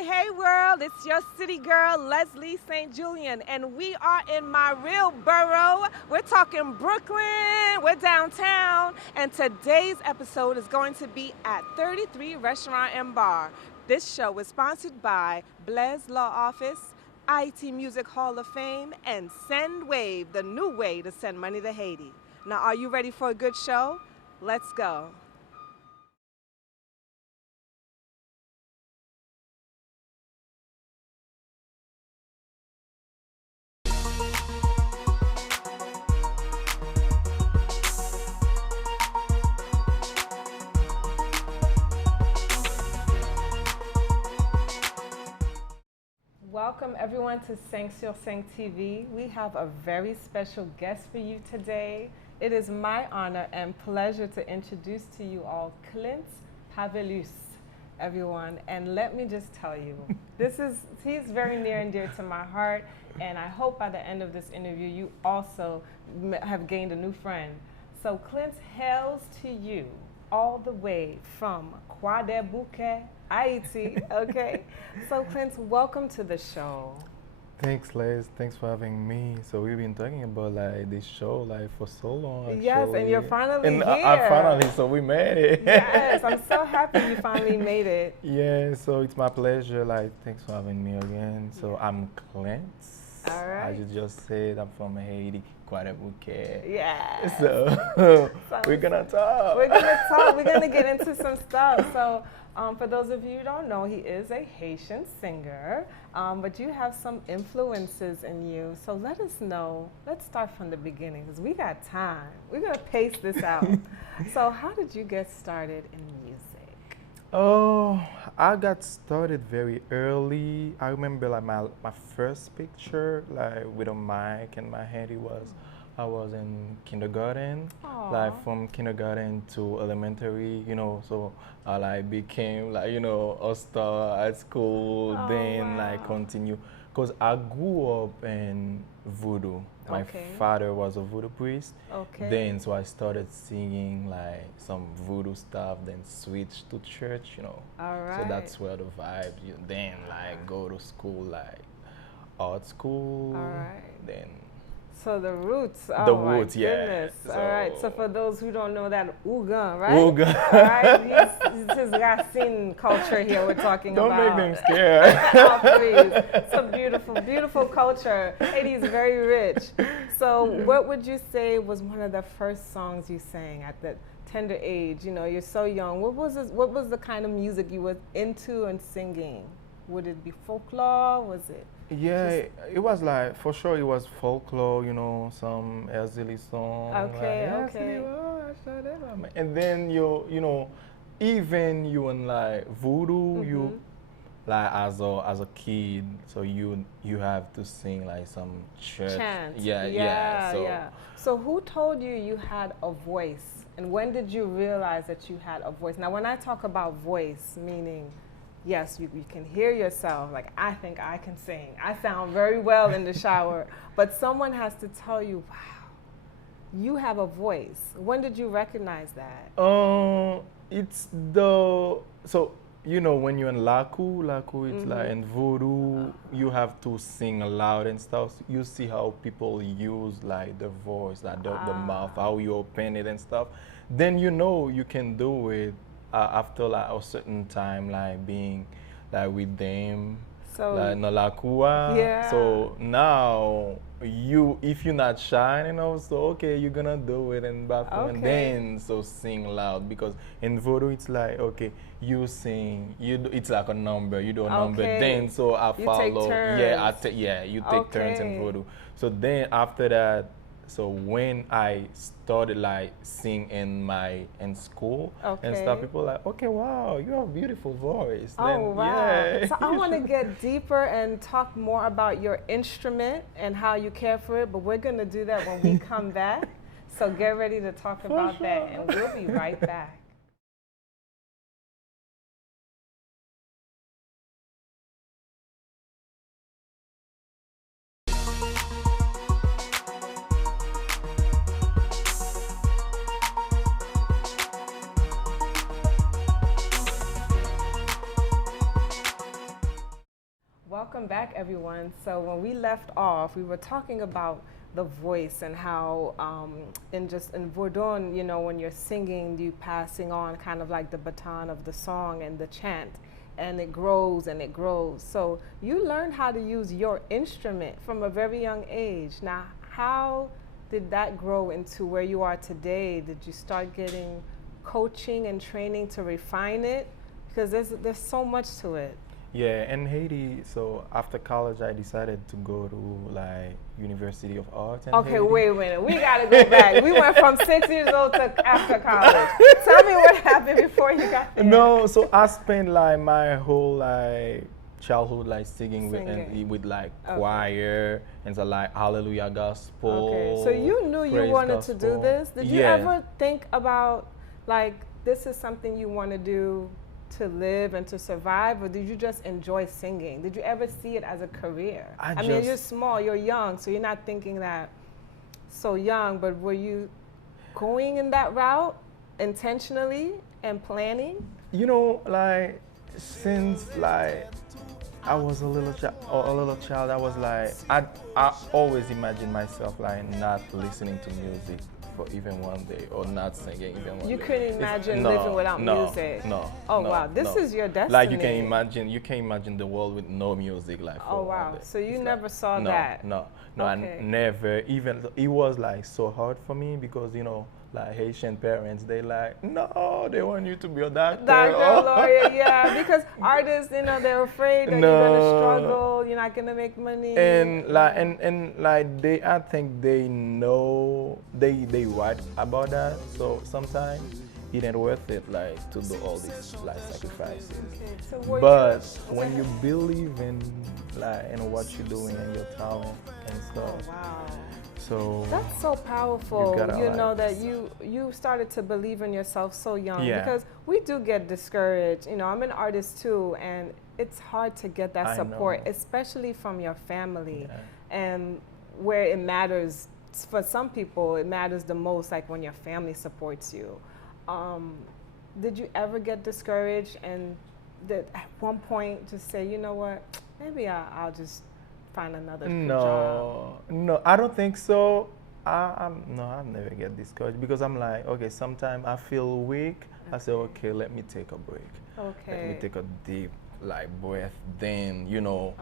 Hey world, it's your city girl, Leslie SAINT-JULIEN, and we are in my real borough. We're talking Brooklyn, we're downtown, and today's episode is going to be at 33 Restaurant and Bar. This show is sponsored by Blaise Law Office, IT Music Hall of Fame, and Send Wave, the new way to send money to Haiti. Now, are you ready for a good show? Let's go. Welcome everyone to 5 sur 5 TV. We have a very special guest for you today. It is my honor and pleasure to introduce to you all Clints Pavelus, everyone. And let me just tell you, he's very near and dear to my heart, and I hope by the end of this interview you also have gained a new friend. So Clints hails to you all the way from Croix des Bouquets, Haiti, okay? So Clints, welcome to the show. Thanks, Les. Thanks for having me. So we've been talking about this show for so long. Actually. Yes, and you're finally here. I finally, so we made it. Yes, I'm so happy you finally made it. Yeah, so it's my pleasure. Thanks for having me again. So I'm Clint. All right. As you just said, I'm from Haiti, Guadeloupe. Yeah. So we're gonna talk. We're gonna talk. We're gonna get into some stuff. So. For those of you who don't know, he is a Haitian singer, but you have some influences in you. So let us know. Let's start from the beginning because we got time. We're going to pace this out. So how did you get started in music? Oh, I got started very early. I remember my first picture with a mic in my hand. I was in kindergarten, from kindergarten to elementary, so I became a star at school, continue. Because I grew up in voodoo. My father was a voodoo priest. Then, so I started singing some voodoo stuff, then switched to church, All right. So that's where the vibe, then go to school, art school. All right. Then. So the roots, Goodness. Yeah. So, all right, so for those who don't know that, Ougan, right? Ougan. All right, it's his Racine culture here we're talking don't about. Don't make them scared. Oh, please. It's a beautiful, beautiful culture. Haiti is very rich. So what would you say was one of the first songs you sang at that tender age? You're so young. What was the kind of music you were into and singing? Would it be folklore? Was it? Yeah, it was for sure it was folklore, some elderly song. Okay. And then even you in voodoo, you as a kid, so you have to sing some church. Chant. Yeah. So who told you had a voice? And when did you realize that you had a voice? Now when I talk about voice, meaning yes, you can hear yourself. I think I can sing. I sound very well in the shower. But someone has to tell you, wow, you have a voice. When did you recognize that? It's when you're in Laku, it's in voodoo, you have to sing loud and stuff. You see how people use the voice, the mouth, how you open it and stuff. Then you can do it. After a certain time, being with them, so Nolakua. Yeah. So now if you're not shy, so okay, you're gonna do it in bathroom and then so sing loud, because in voodoo it's okay, you sing, it's like a number, you do a number, then so I follow. You take turns. You take turns in voodoo. So then after that. So when I started sing in school and stuff, people okay, wow, you have a beautiful voice. Oh, then, wow. Yeah. So I want to get deeper and talk more about your instrument and how you care for it, but we're going to do that when we come back. So get ready to talk about that, and we'll be right back. welcome back, everyone. So when we left off, we were talking about the voice and how in Vaudon, you know, when you're singing, you passing on kind of like the baton of the song and the chant, and it grows and it grows. So you learned how to use your instrument from a very young age. Now, how did that grow into where you are today? Did you start getting coaching and training to refine it? Because there's so much to it. Yeah, in Haiti, so after college, I decided to go to like University of Art in Okay, Haiti. wait a minute. We gotta go back. We went from 6 years old to after college. Tell me what happened before you got there. No, so I spent like my whole like childhood like singing. With like choir and so like Hallelujah Gospel. Okay, so you knew you praise wanted gospel. to do this. Did you Yeah. ever think about like this is something you want to do to live and to survive, or did you just enjoy singing? Did you ever see it as a career? I mean, you're small, you're young, so you're not thinking that so young, but were you going in that route intentionally and planning? You know, like since like I was a little child, I was like I always imagined myself like not listening to music for even one day, or not singing even one day. You couldn't imagine living without music? No. Oh wow, this is your destiny. Like you can't imagine the world with no music like for oh wow, one day. so you It's never like, saw that? No, Okay. I never even, it was like so hard for me because, you know, like Haitian parents, they like, no, they want you to be a doctor. Doctor, lawyer, yeah, because artists, you know, they're afraid that you're gonna struggle, you're not gonna make money. And like they, I think they know, they right about that. So sometimes it ain't worth it like to do all these like sacrifices. Okay, so but when you believe in like in what you're doing and your talent and stuff. Oh, wow. So that's so powerful. You know like, that you started to believe in yourself so young. Yeah. Because we do get discouraged. You know, I'm an artist too, and it's hard to get that support, especially from your family. Yeah. And where it matters, for some people, it matters the most, like when your family supports you. Did you ever get discouraged and at one point just say, you know what, maybe I'll just find another job? No, I don't think so. I never get discouraged because I'm like, okay, sometimes I feel weak. Okay. I say, okay, let me take a break. Okay. Let me take a deep like breath. Then, you know,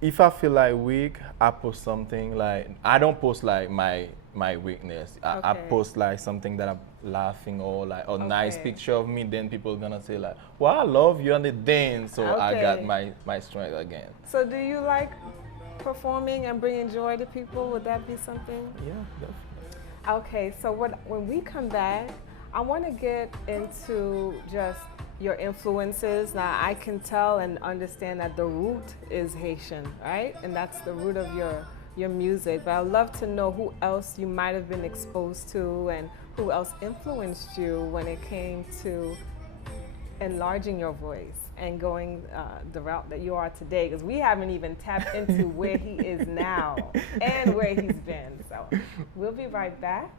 if I feel like weak, I post something like, I don't post like my weakness. I post like something that I'm laughing or like a nice picture of me. Then people are gonna say like, well, I love you, and then so I got my strength again. So do you like performing and bringing joy to people? Would that be something? Yeah, definitely. Okay, so when we come back, I want to get into just your influences. Now, I can tell and understand that the root is Haitian, right? And that's the root of your music. But I'd love to know who else you might have been exposed to and who else influenced you when it came to enlarging your voice and going the route that you are today, because we haven't even tapped into where he is now and where he's been. So we'll be right back.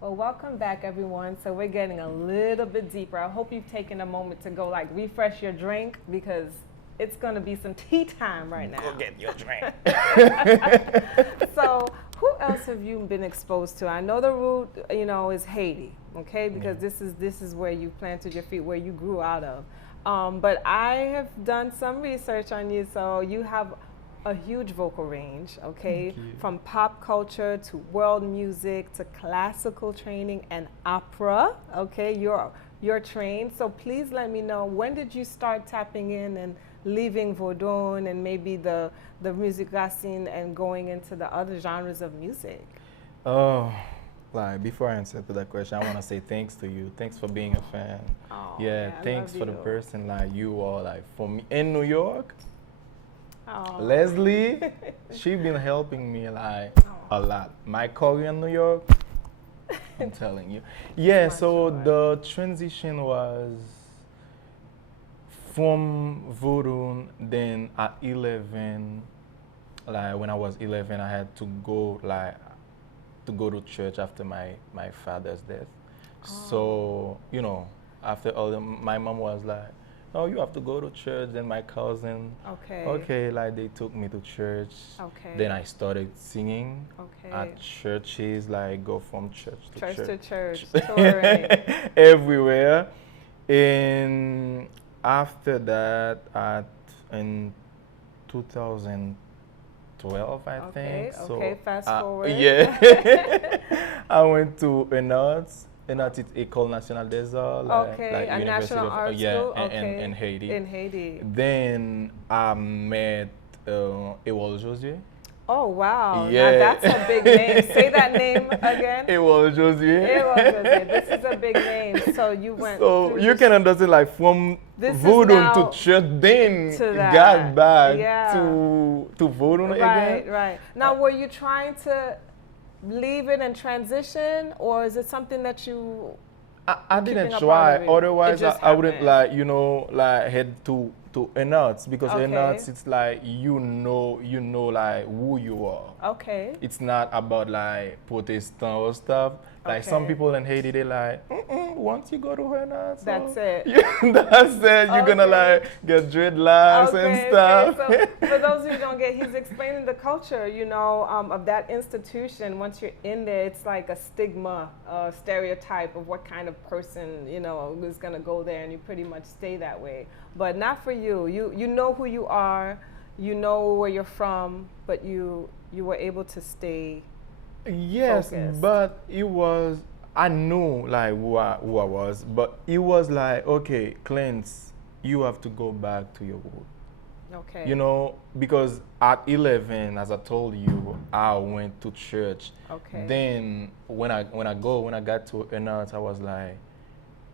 Well, welcome back, everyone. So we're getting a little bit deeper. I hope you've taken a moment to go like refresh your drink, because it's going to be some tea time right now. Go get your drink. So who else have you been exposed to? I know the root, you know, is Haiti, okay? Because this is where you planted your feet, where you grew out of. But I have done some research on you, so you have a huge vocal range, okay? From pop culture to world music to classical training and opera, okay? You're trained, so please let me know, when did you start tapping in and leaving Vaudon and maybe the music scene and going into the other genres of music? Oh, like before I answer to that question, I want to say thanks to you. Thanks for being a fan. Oh, yeah, thanks for the person like you are, like for me in New York. Oh. Leslie, she been helping me like a lot. My career in New York, I'm telling you. Yeah, much so joy. the transition was from voodoo, then at 11, like when I was 11, I had to go to church after my father's death. So, after all, my mom was like, "Oh, you have to go to church." Then my cousin, Okay. okay, like they took me to church. Okay. Then I started singing Okay. at churches, like go from church to Church church. to church, touring. Everywhere. And after that, in 2012, I think. Okay, fast forward. Yeah. I went to ENARTS. ENARTS is École Nationale des Arts, Okay, like a University national of art school. Okay. in Haiti. In Haiti. Then I met Ewol Josué. Oh wow! Yeah. Now that's a big name. Say that name again. Ewol Josué. Ewol Josué. This is a big name. So you went. So you can understand, like from voodoo to church, then got back to voodoo again. Right. Now, were you trying to leave it and transition, or is it something that you? I didn't try. Otherwise, I wouldn't head to ENARTS, because ENARTS, it's like you know like who you are. Okay. It's not about like Protestant or stuff. Like some people in Haiti, they like, once you go to ENARTS, that's it. That's it. You're gonna like get dreadlocks and stuff. Okay. So for those who don't get, he's explaining the culture, of that institution. Once you're in there, it's like a stigma, stereotype of what kind of person, is gonna go there, and you pretty much stay that way. But not for you. You know who you are, you know where you're from, but you were able to stay. Yes, focused. But it was, I knew like who I was, but it was like, okay, Clints, you have to go back to your root. Okay. Because at 11, as I told you, I went to church. Okay. Then when I got to ENARTS, I was like,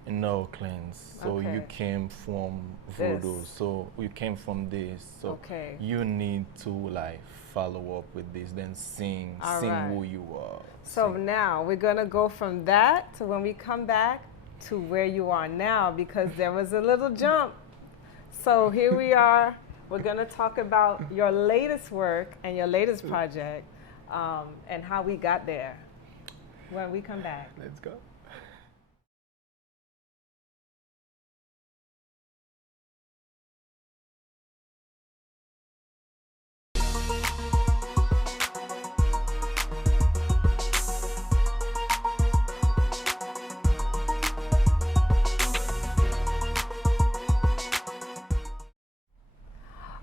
no, Clints. So you came from voodoo. So you came from this. So you need to like follow up with this, then sing who you are. So now we're gonna go from that to, when we come back, to where you are now, because there was a little jump. So here we are. We're gonna talk about your latest work and your latest project, and how we got there when we come back. Let's go.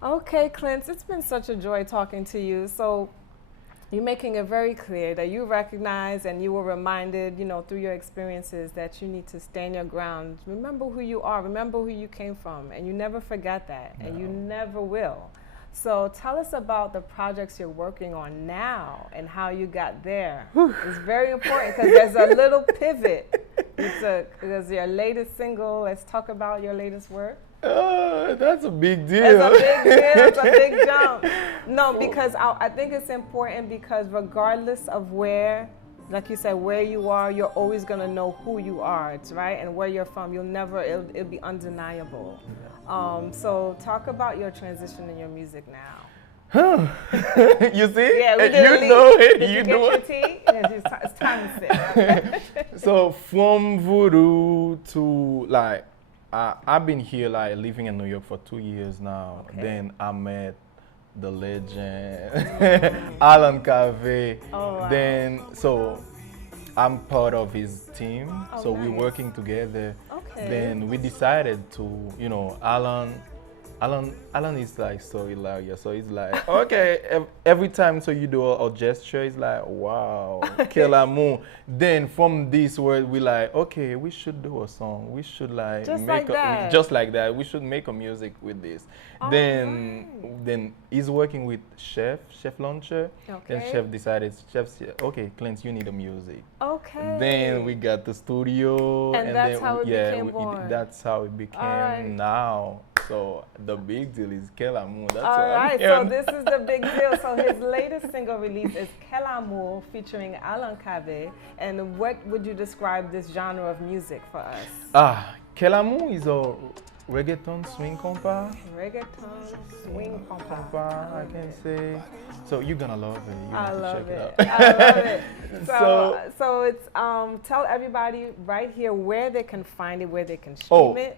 Okay, Clints, it's been such a joy talking to you. So you're making it very clear that you recognize and you were reminded, through your experiences, that you need to stand your ground. Remember who you are, remember who you came from, and you never forget that, and you never will. So tell us about the projects you're working on now and how you got there. It's very important, because there's a little pivot. Because your latest single, let's talk about your latest work. That's a big deal. It's a big deal. It's a big jump. No, because I think it's important, because regardless of where, like you said, where you are, you're always going to know who you are, right? And where you're from, it'll be undeniable. So talk about your transition in your music now. You see? Yeah, we you know it. Did you know get your tea? It's time to sit. So from voodoo to like, I've been here like living in New York for 2 years now. Okay. Then I met the legend, Alan Cave. Oh, wow. Then so I'm part of his team. Oh, so nice. we're working together. Okay. Then we decided to, Alan is like so hilarious. So he's like, okay, every time so you do a gesture, it's like, wow, quel amour. Then from this word, we like, okay, we should do a song. We should like Just make like that. just like that. We should make a music with this. Then he's working with Chef Launcher. Okay. Then Chef decided, Chef said, okay, Clint, you need a music. Okay. Then we got the studio, And that's then how it became born. That's how it became. All right. Now So the big deal is Quel Amour. That's All what I'm right, so hearing. this is the big deal. So his latest single release is Quel Amour featuring Alan Cave. And what would you describe this genre of music for us? Quel Amour is a reggaeton swing compa. Reggaeton, swing, Compa, I can say. So you're gonna love it. You I have to love check it. it out. I love it. So- So it's tell everybody right here where they can find it, where they can Oh. stream it.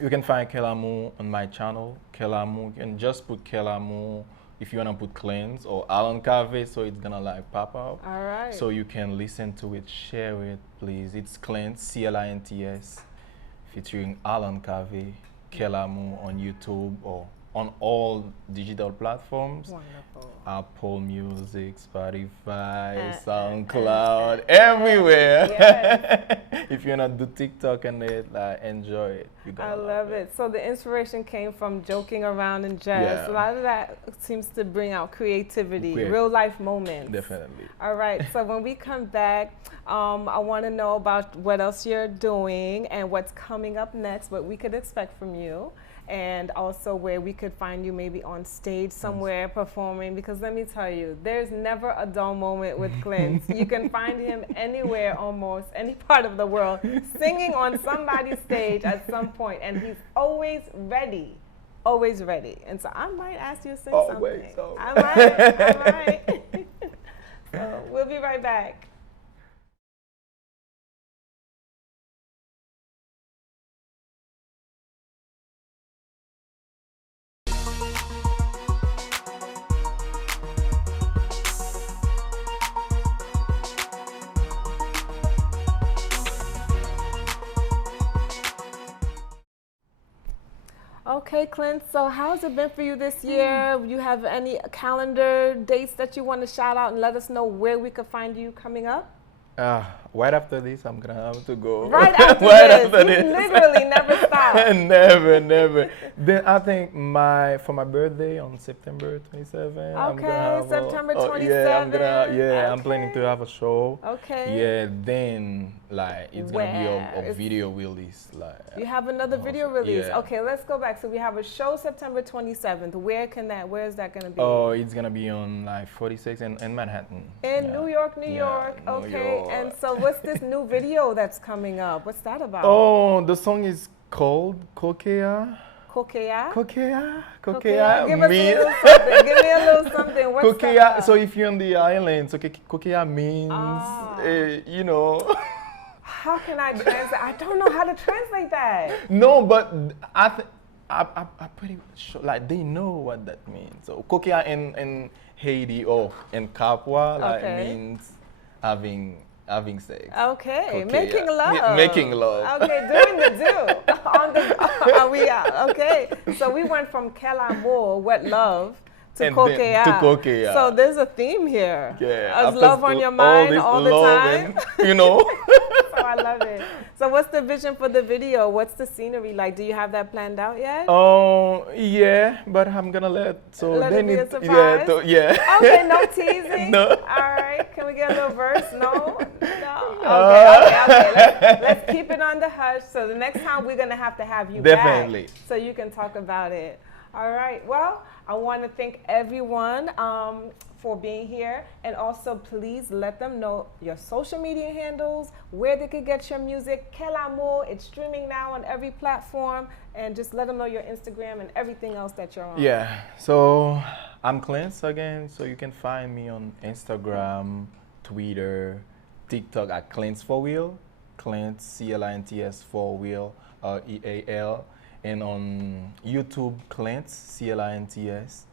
You can find Quel Amour on my channel. Quel Amour, you can just put Quel Amour if you wanna put Clints or Alan Cave, so it's gonna like pop out. All right. So you can listen to it, share it, please. It's Clints, Clints, featuring Alan Cave, Quel Amour on YouTube or on all digital platforms. Wonderful. Apple Music, Spotify, Uh, SoundCloud, everywhere. Yes. If you're not do TikTok and it, enjoy it. You're I gonna love it. So the inspiration came from joking around and jest. Yeah. A lot of that seems to bring out creativity, Creat- real life moments. Definitely. All right. So when we come back, I want to know about what else you're doing and what's coming up next, what we could expect from you, and also where we could find you maybe on stage somewhere performing. Because let me tell you, there's never a dull moment with Clints. You can find him anywhere, almost any part of the world, singing on somebody's stage at some point, and he's always ready. Always ready. And so I might ask you to sing Always, something. always. I might. So we'll be right back. Okay, Clint, so how's it been for you this year? You have any calendar dates that you want to shout out and let us know where we could find you coming up? Right after this, I'm gonna have to go. Right after Right this, after you this. literally never stop. Never. Then I think for my birthday on September 27th. I'm Okay, gonna have September I'm Okay. planning to have a show. Okay. Yeah, then it's gonna be Where? a video release. You have another video release. Yeah. Okay, let's go back. So we have a show September 27th. Where is that going to be? Oh, it's gonna be on 46 in Manhattan. In Yeah. New York, New Yeah, York. New Okay. York. And so what's this new video that's coming up? What's that about? Oh, the song is called Kokea. Kokea? Kokea. Kokea. Kokea Give us a means little something. Give me a little something. What's Kokea. that? So if you're on the island, so Kokea means you know. How can I translate? I don't know how to translate that. No, but I'm pretty sure like they know what that means. So Kokea in Haiti or in Kapwa Okay. means having sex. Okay, Kokea. making love. Making love. Okay, doing the do. Are we out? Okay, so we went from Quel Amour, what love, to And then Kokea. to Kokea. So there's a theme here. Yeah. Is after love on your mind this all the love time? and, you know. So I love it. So what's the vision for the video? What's the scenery like? Do you have that planned out yet? Oh yeah, but I'm gonna let Let they it be a need surprise? yeah. Okay, no teasing. No. All right, can we get a little verse? No. Okay. Let's keep it on the hush. So the next time we're gonna have to have you Definitely. back, so you can talk about it. All right. Well, I want to thank everyone for being here, and also please let them know your social media handles, where they could get your music. Quel Amour, it's streaming now on every platform, and just let them know your Instagram and everything else that you're on. Yeah. So I'm Clints again. So you can find me on Instagram, Twitter, TikTok at Clints for Wheel, Clints CLINTS for Wheel, EAL, and on YouTube Clints CLINTS.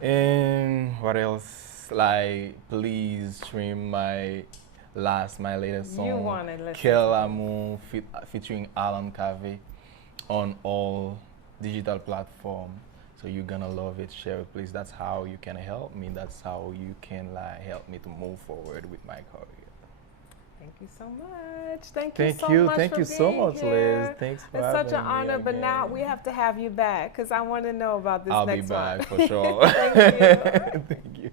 And what else? Like, please stream my latest song. You wanna listen Quel to Amour featuring Alan Cave on all digital platforms. So you're gonna love it. Share it, please. That's how you can help me. That's how you can help me to move forward with my career. Thank you so much. Thank Thank you so you. much Thank for you so being much, here. Liz. Thanks for It's having such an me honor, but now again. we have to have you back because I want to know about this I'll next be back one. for sure. Thank you. Thank you.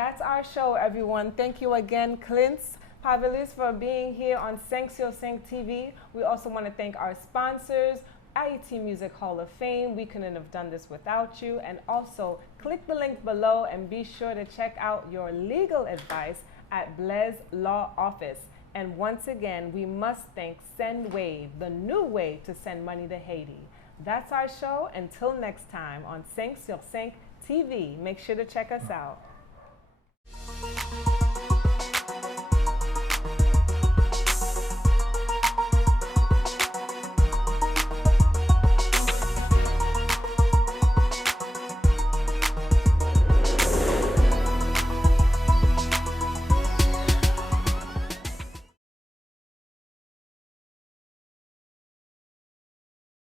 that's our show, everyone. Thank you again, Clints Pavelus, for being here on SAINT-JULIEN TV. We also want to thank our sponsors, IET Music Hall of Fame. We couldn't have done this without you. And also, click the link below and be sure to check out your legal advice at Blaise Law Office. And once again, we must thank SendWave, the new way to send money to Haiti. That's our show. Until next time on SAINT-JULIEN TV, make sure to check us out.